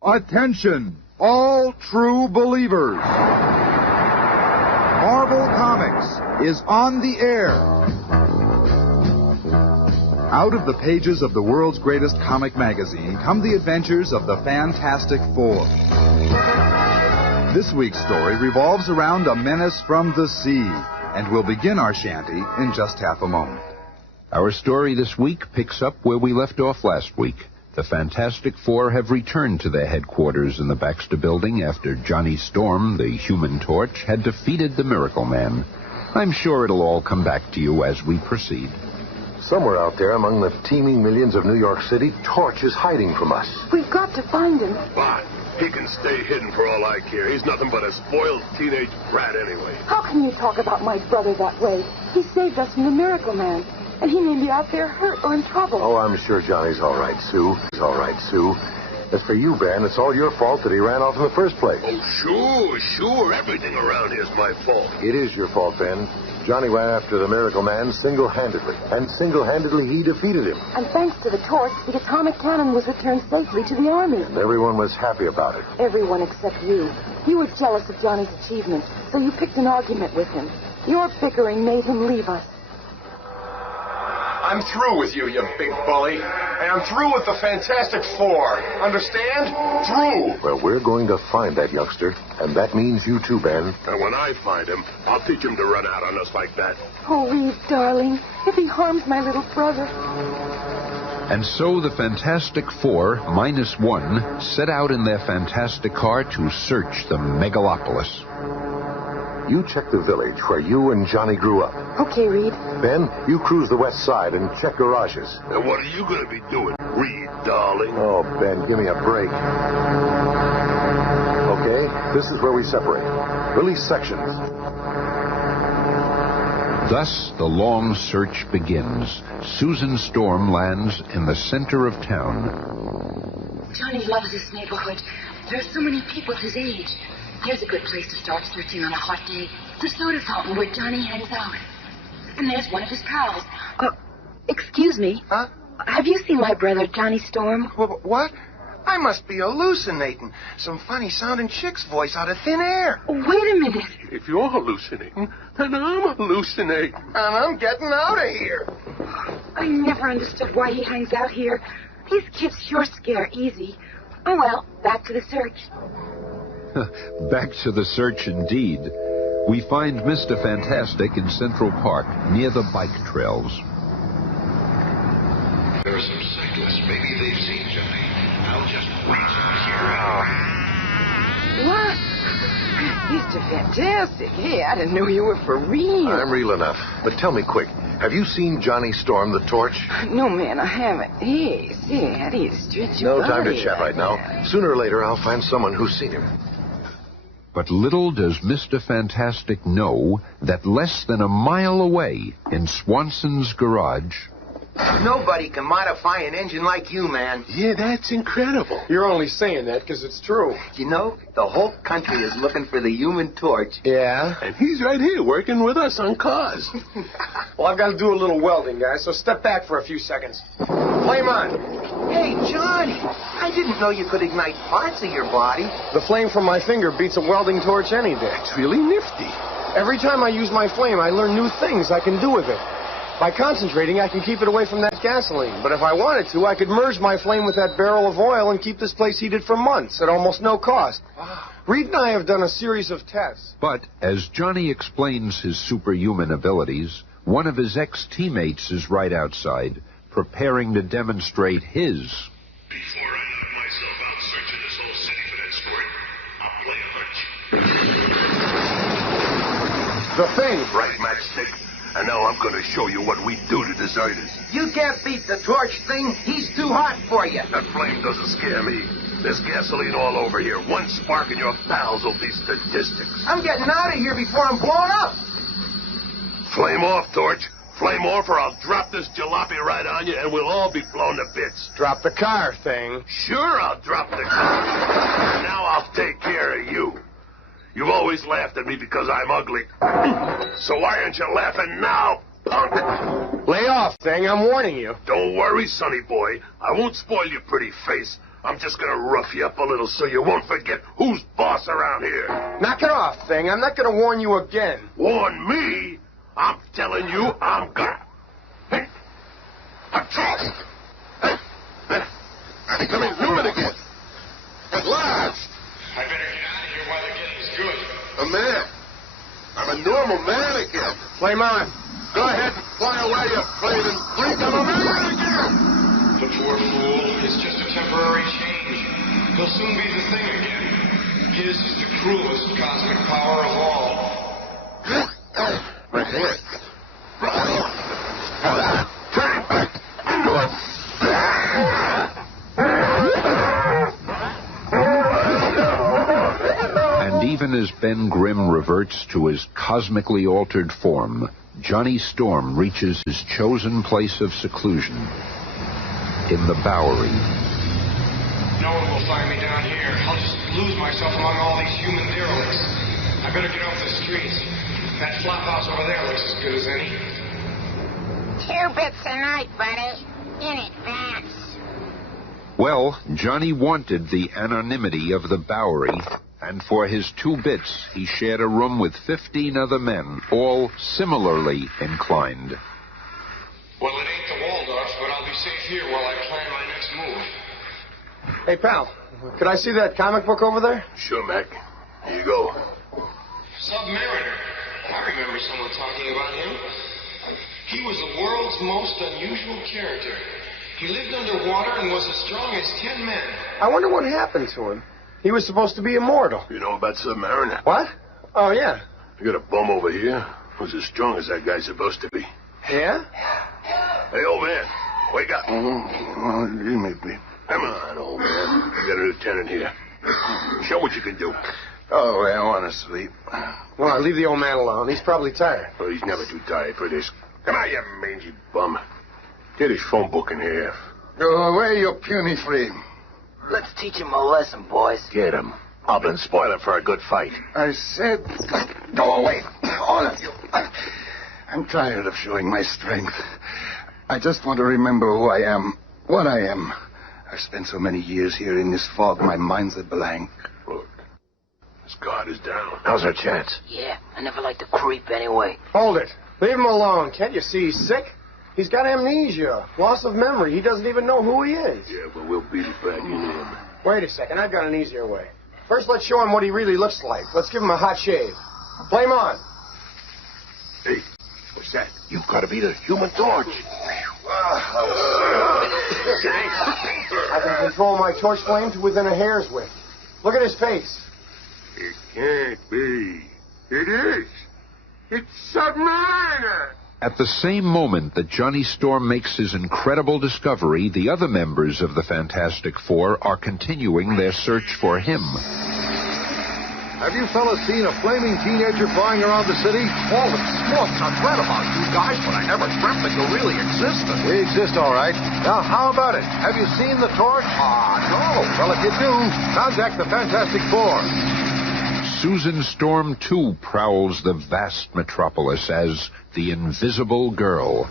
Attention, all true believers. Marvel Comics is on the air. Out of the pages of the world's greatest comic magazine come the adventures of the Fantastic Four. This week's story revolves around a menace from the sea, and we'll begin our shanty in just half a moment. Our story this week picks up where we left off last week. The Fantastic Four have returned to their headquarters in the Baxter Building after Johnny Storm, the Human Torch, had defeated the Miracle Man. I'm sure it'll all come back to you as we proceed. Somewhere out there among the teeming millions of New York City, Torch is hiding from us. We've got to find him. But he can stay hidden for all I care. He's nothing but a spoiled teenage brat anyway. How can you talk about my brother that way? He saved us from the Miracle Man, and he may be out there hurt or in trouble. Oh, I'm sure Johnny's all right, Sue. He's all right, Sue. As for you, Ben, it's all your fault that he ran off in the first place. Oh, sure. Everything around here's my fault. It is your fault, Ben. Johnny ran after the Miracle Man single-handedly, and single-handedly he defeated him. And thanks to the torch, the atomic cannon was returned safely to the Army. And everyone was happy about it. Everyone except you. You were jealous of Johnny's achievements, so you picked an argument with him. Your bickering made him leave us. I'm through with you, you big bully. And I'm through with the Fantastic Four. Understand? Through. Well, we're going to find that youngster, and that means you too, Ben. And when I find him, I'll teach him to run out on us like that. Oh, Reeve, darling, if he harms my little brother. And so the Fantastic Four, minus one, set out in their fantastic car to search the megalopolis. You check the village where you and Johnny grew up. Okay, Reed. Ben, you cruise the west side and check garages. And what are you going to be doing, Reed, darling? Oh, Ben, give me a break. Okay, this is where we separate. Release sections. Thus, the long search begins. Susan Storm lands in the center of town. Johnny loves this neighborhood. There are so many people his age. Here's a good place to start searching on a hot day. The soda fountain where Johnny hangs out. And there's one of his pals. Excuse me. Huh? Have you seen my brother, Johnny Storm? What? I must be hallucinating. Some funny-sounding chick's voice out of thin air. Oh, wait a minute. If you're hallucinating, then I'm hallucinating. And I'm getting out of here. I never understood why he hangs out here. These kids sure scare easy. Oh, well, back to the search. Back to the search indeed. We find Mr. Fantastic in Central Park, near the bike trails. There are some cyclists. Maybe they've seen Johnny. I'll just wait here. What? Mr. Fantastic. Hey, I didn't know you were for real. I'm real enough. But tell me quick, have you seen Johnny Storm the Torch? No, man, I haven't. Hey, say, how do you stretch your No time to body chat right now. Sooner or later, I'll find someone who's seen him. But little does Mr. Fantastic know that less than a mile away, in Swanson's garage... Nobody can modify an engine like you, man. Yeah, that's incredible. You're only saying that because it's true. You know, the whole country is looking for the Human Torch. Yeah? And he's right here working with us on cars. Well, I've got to do a little welding, guys, so step back for a few seconds. Flame on. Hey, Johnny, I didn't know you could ignite parts of your body. The flame from my finger beats a welding torch any day. It's really nifty. Every time I use my flame, I learn new things I can do with it. By concentrating, I can keep it away from that gasoline. But if I wanted to, I could merge my flame with that barrel of oil and keep this place heated for months at almost no cost. Wow. Reed and I have done a series of tests. But as Johnny explains his superhuman abilities, one of his ex-teammates is right outside, preparing to demonstrate his. Before I knock myself out searching this whole city for that story, I'll play a hunch. The thing, right, matchstick. And now I'm going to show you what we do to deserters. You can't beat the torch thing. He's too hot for you. That flame doesn't scare me. There's gasoline all over here. One spark and your pals will be statistics. I'm getting out of here before I'm blown up. Flame off, Torch. Flame off or I'll drop this jalopy right on you and we'll all be blown to bits. Drop the car, thing. Sure, I'll drop the car. Now I'll take care of you. You've always laughed at me because I'm ugly. So why aren't you laughing now, punk? Lay off, thing. I'm warning you. Don't worry, sonny boy. I won't spoil your pretty face. I'm just gonna rough you up a little so you won't forget who's boss around here. Knock it off, Thing. I'm not gonna warn you again. Warn me? I'm telling you, I'm gonna. I'm talking. Come in, human again. At last. I better get out of here while the getting's good. A man. I'm a normal man again. Flame on. Go ahead and fly away, you flaming freak. I'm a man again. The poor fool is just a temporary change. He'll soon be the thing again. His is the cruelest cosmic power of all. My head. Turn it back. Into it. And even as Ben Grimm reverts to his cosmically altered form, Johnny Storm reaches his chosen place of seclusion in the Bowery. No one will find me down here. I'll just lose myself among all these human derelicts. I better get off the streets. That flop house over there looks as good as any. 2 bits a night, buddy. In advance. Well, Johnny wanted the anonymity of the Bowery, and for his 2 bits, he shared a room with 15 other men, all similarly inclined. Well, it ain't the Waldorf, but I'll be safe here while I plan my next move. Hey, pal. Could I see that comic book over there? Sure, Mac. Here you go. Submariner. I remember someone talking about him. He was the world's most unusual character. He lived underwater and was as strong as 10 men. I wonder what happened to him. He was supposed to be immortal. You know about Submariner? What? Oh, yeah. You got a bum over here who's as strong as that guy's supposed to be. Yeah? Hey, old man, wake up. Well, you may be. Come on, old man. You got a lieutenant here. Show what you can do. Oh, I want to sleep. Well, leave the old man alone. He's probably tired. Well, he's never too tired for this. Come on, you mangy bum. Get his phone book in here. Go away, you puny flame. Let's teach him a lesson, boys. Get him. I'll been spoil it for a good fight. I said, go away, all of you. I'm tired of showing my strength. I just want to remember who I am, what I am. I've spent so many years here in this fog, my mind's a blank. Look, this guard is down. How's our chance? Yeah, I never like to creep anyway. Hold it. Leave him alone. Can't you see he's sick? He's got amnesia, loss of memory. He doesn't even know who he is. Yeah, but we'll beat it back in him. Wait a second. I've got an easier way. First, let's show him what he really looks like. Let's give him a hot shave. Flame on. Hey, what's that? You've got to be the Human Torch. I can control my torch flame to within a hair's width. Look at his face. It can't be. It is. It's Submariner. At the same moment that Johnny Storm makes his incredible discovery, the other members of the Fantastic Four are continuing their search for him. Have you fellas seen a flaming teenager flying around the city? Holy smokes, I've read about you guys, but I never dreamt that you really existed. We exist, all right. Now, how about it? Have you seen the torch? No. Well, if you do, contact the Fantastic Four. Susan Storm, too, prowls the vast metropolis as the Invisible Girl.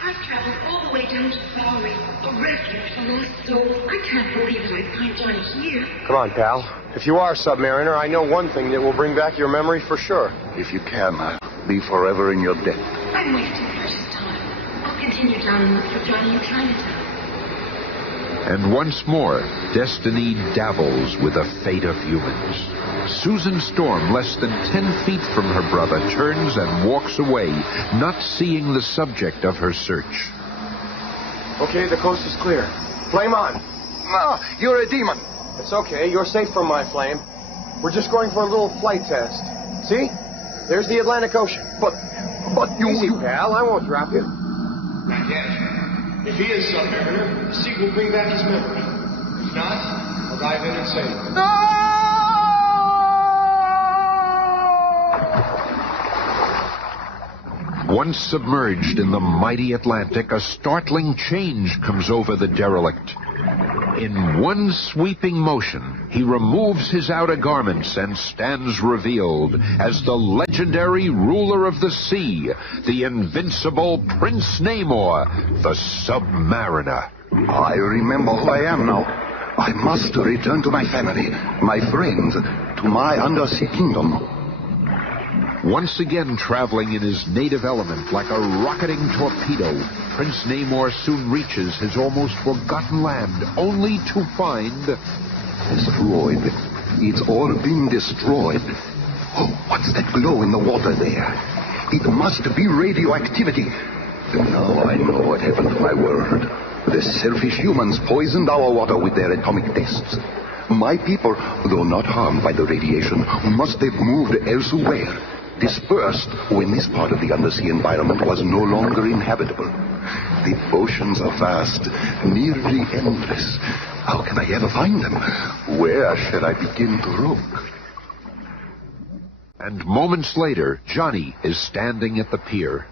I've traveled all the way down to the Bowery, a refuge for lost souls. I can't believe that I'd find Johnny here. Come on, pal. If you are Submariner, I know one thing that will bring back your memory for sure. If you can, I'll be forever in your debt. I'm wasting precious time. I'll continue down and look for Johnny in Chinatown. And once more, destiny dabbles with the fate of humans. Susan Storm, less than 10 feet from her brother, turns and walks away, not seeing the subject of her search. Okay, the coast is clear. Flame on. No, you're a demon. It's okay. You're safe from my flame. We're just going for a little flight test. See? There's the Atlantic Ocean. But you... Easy, pal. I won't drop you. Not yet. If he is Submariner, the sea will bring back his memory. If not, I'll dive in and save him. Once submerged in the mighty Atlantic, a startling change comes over the derelict. In one sweeping motion, he removes his outer garments and stands revealed as the legendary ruler of the sea, the invincible Prince Namor, the Submariner. I remember who I am now. I must return to my family, my friends, to my undersea kingdom. Once again traveling in his native element like a rocketing torpedo, Prince Namor soon reaches his almost forgotten land, only to find... Destroyed. It's all been destroyed. Oh, what's that glow in the water there? It must be radioactivity. Now I know what happened to my world. The selfish humans poisoned our water with their atomic tests. My people, though not harmed by the radiation, must have moved elsewhere, dispersed when this part of the undersea environment was no longer inhabitable. The oceans are vast, nearly endless. How can I ever find them? Where shall I begin to look? And moments later, Johnny is standing at the pier.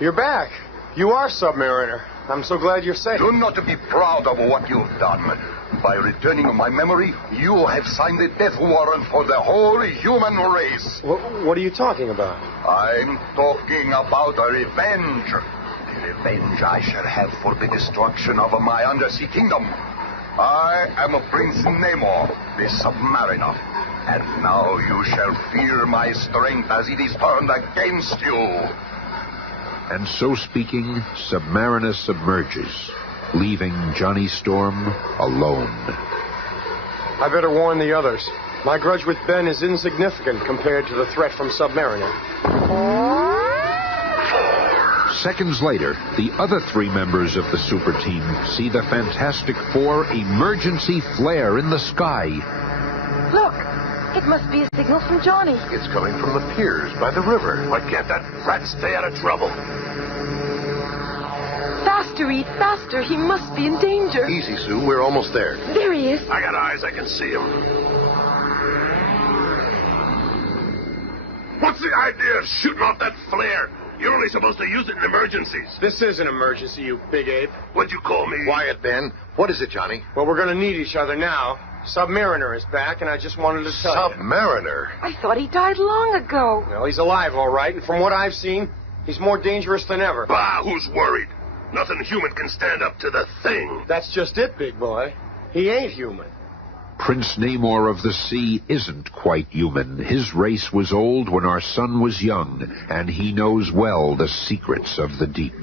You're back. You are Submariner. I'm so glad you're safe. Do not be proud of what you've done. By returning my memory, you have signed the death warrant for the whole human race. What are you talking about? I'm talking about a revenge. The revenge I shall have for the destruction of my undersea kingdom. I am Prince Namor, the Submariner. And now you shall fear my strength as it is turned against you. And so speaking, Submariner submerges, leaving Johnny Storm alone. I better warn the others. My grudge with Ben is insignificant compared to the threat from Submariner. Seconds later, the other three members of the super team see the Fantastic Four emergency flare in the sky. Look, it must be a signal from Johnny. It's coming from the piers by the river. Why can't that rat stay out of trouble? Faster, Reed, faster. He must be in danger. Easy, Sue. We're almost there. There he is. I got eyes. I can see him. What's the idea of shooting off that flare? You're only supposed to use it in emergencies. This is an emergency, you big ape. What'd you call me? Quiet, Ben. What is it, Johnny? Well, we're going to need each other now. Submariner is back, and I just wanted to tell you. Submariner? I thought he died long ago. Well, he's alive, all right, and from what I've seen, he's more dangerous than ever. Bah, who's worried? Nothing human can stand up to the thing. That's just it, big boy. He ain't human. Prince Namor of the Sea isn't quite human. His race was old when our sun was young, and he knows well the secrets of the deep.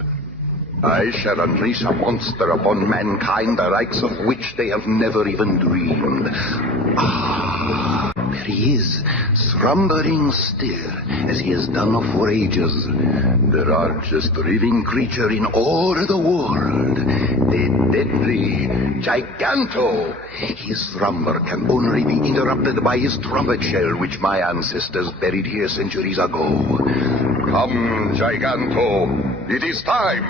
I shall unleash a monster upon mankind, the likes of which they have never even dreamed. Ah, there he is, slumbering still, as he has done for ages. The largest living creature in all the world, the deadly Giganto. His slumber can only be interrupted by his trumpet shell, which my ancestors buried here centuries ago. Come, Giganto, it is time.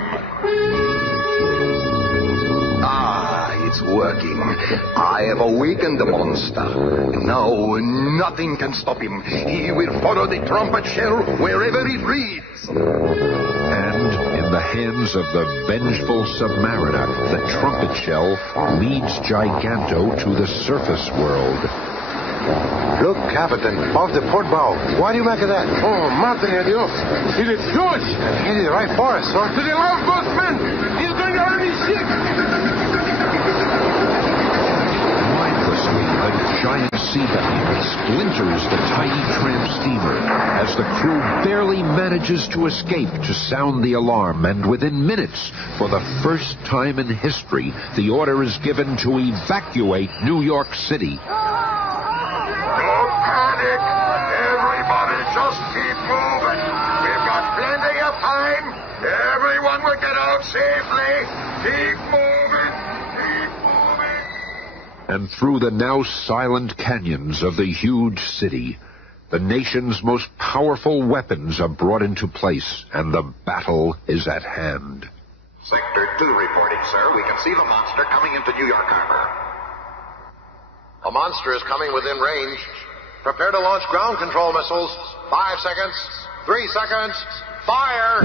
Ah, it's working. I have awakened the monster. Now nothing can stop him. He will follow the trumpet shell wherever it leads. And in the hands of the vengeful Submariner, the trumpet shell leads Giganto to the surface world. Look, Captain, off the port bow. What do you make of that? Oh, madre de Dios. It is huge. Headed right for us, sir. To the left, boatman. He's going to hurt his ship. Mindlessly, a giant sea behemoth splinters the tiny tramp steamer as the crew barely manages to escape to sound the alarm, and within minutes, for the first time in history, the order is given to evacuate New York City. Don't panic. Everybody just keep moving. We've got plenty of time. Everyone will get out safely. Keep moving. Keep moving. And through the now silent canyons of the huge city, the nation's most powerful weapons are brought into place, and the battle is at hand. Sector 2 reporting, sir. We can see the monster coming into New York Harbor. A monster is coming within range. Prepare to launch ground control missiles. 5 seconds. 3 seconds. Fire!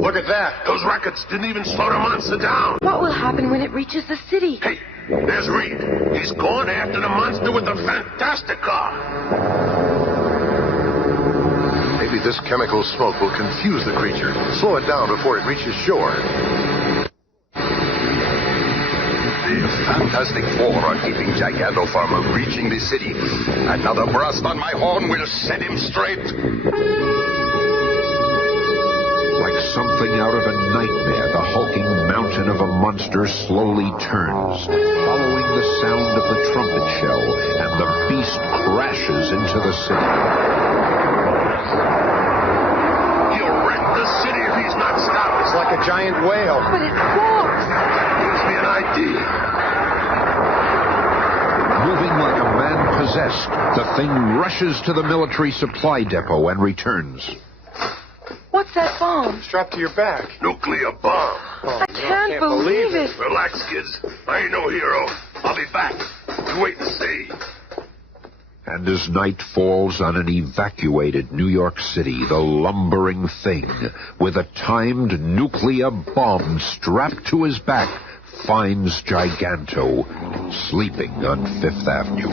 Look at that. Those rockets didn't even slow the monster down. What will happen when it reaches the city? Hey, there's Reed. He's going after the monster with the Fantastic Car. Maybe This chemical smoke will confuse the creature. Slow it down before it reaches shore. The Fantastic Four are keeping Giganto from reaching the city. Another blast on my horn will set him straight. Like something out of a nightmare, the hulking mountain of a monster slowly turns, following the sound of the trumpet shell, and the beast crashes into the city. He'll wreck the city if he's not stopped. It's like a giant whale. But it walks. Gives me an idea. Moving like a man possessed, the thing rushes to the military supply depot and returns. What's that bomb? Strapped to your back. Nuclear bomb. I can't believe it. Relax, kids. I ain't no hero. I'll be back. You wait and see. And as night falls on an evacuated New York City, the lumbering thing, with a timed nuclear bomb strapped to his back, finds Giganto sleeping on Fifth Avenue.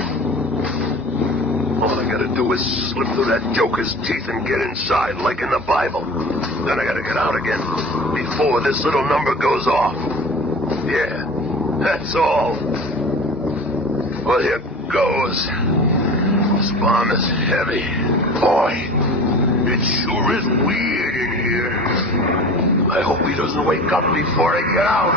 All I gotta do is slip through that joker's teeth and get inside, like in the Bible. Then I gotta get out again before this little number goes off. Yeah, that's all. Well, here goes. This bomb is heavy. Boy, it sure is weird in here. I hope he doesn't wake up before I get out.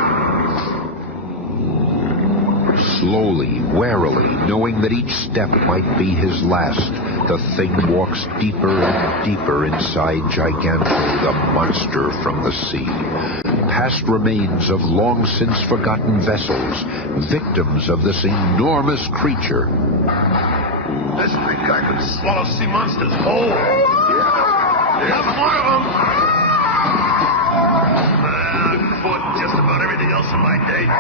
Slowly, warily, knowing that each step might be his last, the thing walks deeper and deeper inside Giganto, the monster from the sea. Past remains of long-since forgotten vessels, victims of this enormous creature. This big guy could swallow sea monsters whole. Yeah, more of them. I've fought just about everything else in my day.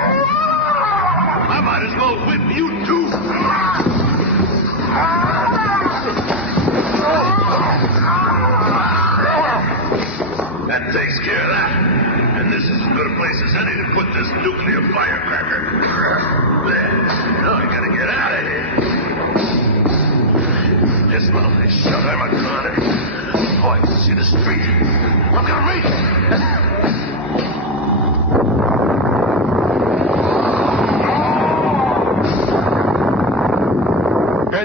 I might as well whip you, too. That takes care of that. And this is as good a place as any to put this nuclear firecracker. There. Now I gotta get out of here. This mouth is shut. I'm a goner. Oh, I can see the street. Look at me.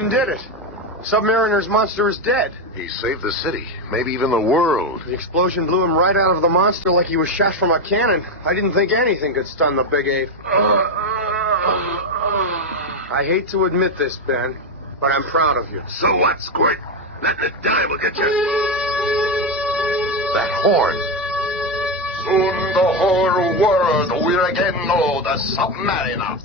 Did it. Submariner's monster is dead. He saved the city, maybe even the world. The explosion blew him right out of the monster like he was shot from a cannon. I didn't think anything could stun the big ape. I hate to admit this, Ben, but I'm proud of you. So what, Squirt? Letting it die will get you. That horn. Soon the whole world will again know the Submariner.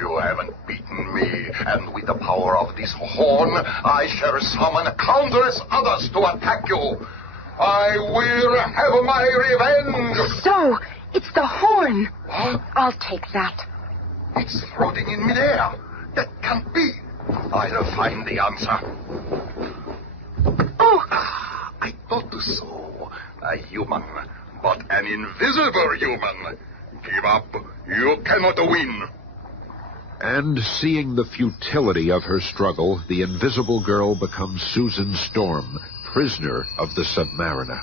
You haven't beaten me, and with the power of this horn, I shall summon countless others to attack you. I will have my revenge. So, it's the horn. Huh? I'll take that. It's floating in midair. That can't be. I'll find the answer. Oh! I thought so. A human, but an invisible human. Give up. You cannot win. And seeing the futility of her struggle, the invisible girl becomes Susan Storm, prisoner of the Submariner.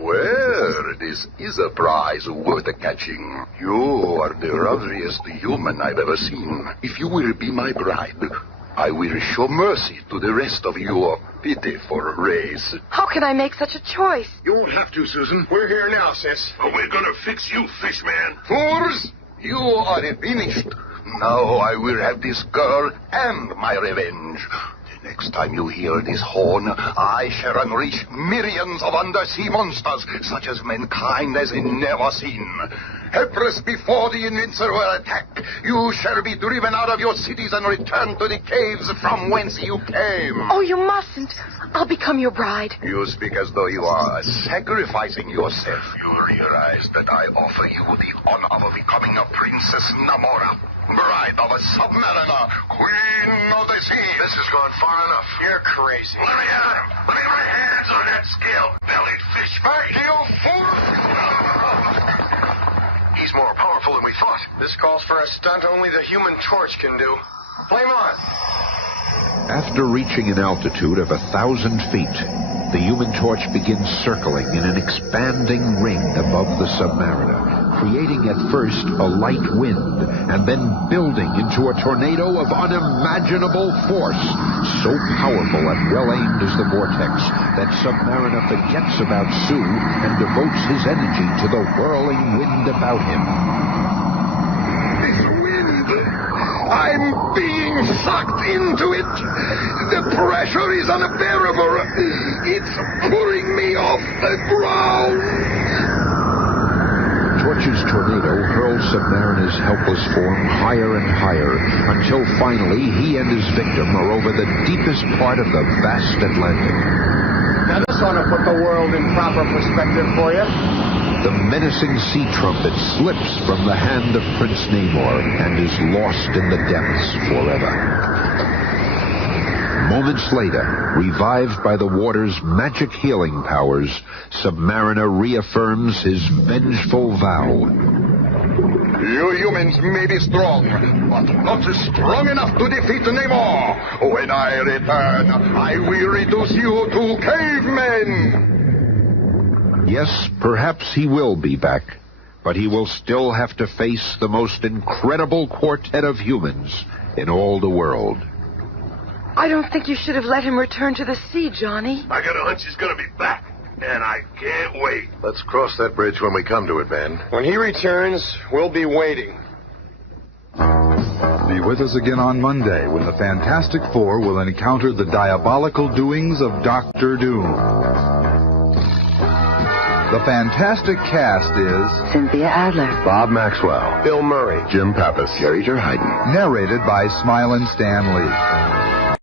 Well, this is a prize worth catching. You are the loveliest human I've ever seen. If you will be my bride, I will show mercy to the rest of your pitiful race. How can I make such a choice? You won't have to, Susan. We're here now, sis. But we're gonna fix you, Fishman. Fools! You are finished. Now I will have this girl and my revenge. The next time you hear this horn, I shall unleash millions of undersea monsters, such as mankind has never seen. Helpless before the invincible attack, you shall be driven out of your cities and returned to the caves from whence you came. Oh, you mustn't. I'll become your bride. You speak as though you are sacrificing yourself. You realize that I offer you the honor of becoming a Princess Namora, bride of a Submariner, Queen of the Sea. This has gone far enough. You're crazy. Let me at him. Let me get my hands on that scale-bellied fish bite. You fool! He's more powerful than we thought. This calls for a stunt only the Human Torch can do. Flame on. After reaching an altitude of 1,000 feet, the Human Torch begins circling in an expanding ring above the Submariner, creating at first a light wind and then building into a tornado of unimaginable force. So powerful and well-aimed is the vortex that Submariner forgets about Sue and devotes his energy to the whirling wind about him. I'm being sucked into it. The pressure is unbearable. It's pulling me off the ground. Torch's tornado hurls Submariner's helpless form higher and higher until finally he and his victim are over the deepest part of the vast Atlantic. Now this ought to put the world in proper perspective for you. The menacing sea trumpet slips from the hand of Prince Namor and is lost in the depths forever. Moments later, revived by the water's magic healing powers, Submariner reaffirms his vengeful vow. You humans may be strong, but not strong enough to defeat Namor. When I return, I will reduce you to cavemen. Yes, perhaps he will be back, but he will still have to face the most incredible quartet of humans in all the world. I don't think you should have let him return to the sea, Johnny. I got a hunch he's going to be back, and I can't wait. Let's cross that bridge when we come to it, Ben. When he returns, we'll be waiting. Be with us again on Monday when the Fantastic Four will encounter the diabolical doings of Dr. Doom. The fantastic cast is Cynthia Adler, Bob Maxwell, Bill Murray, Jim Pappas, Jerry Hayden. narrated by Smilin' Stan Lee.